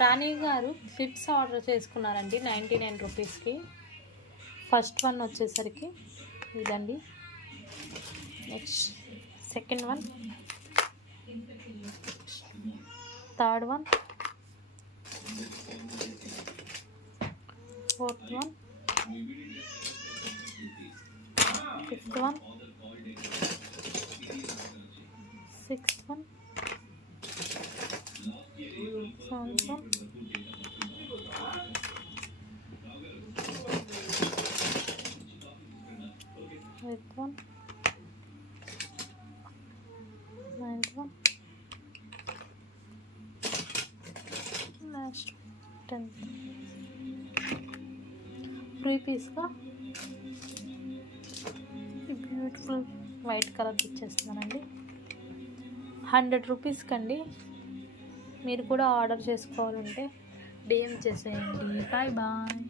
రాణి గారు clips order చేసుకున్నారండి 99 రూపీస్కి. ఫస్ట్ వన్ వచ్చేసరికి ఇదండి. Next second one, third one, fourth one, fifth one, sixth one, seventh one, eighth one, ninth one, last 10th. 3 పీస్గా beautiful white colour ఇచ్చేస్తున్నానండి. 100 రూపీస్కి అండి. మీరు కూడా ఆర్డర్ చేసుకోవాలంటే DM చేసేయండి. Bye bye.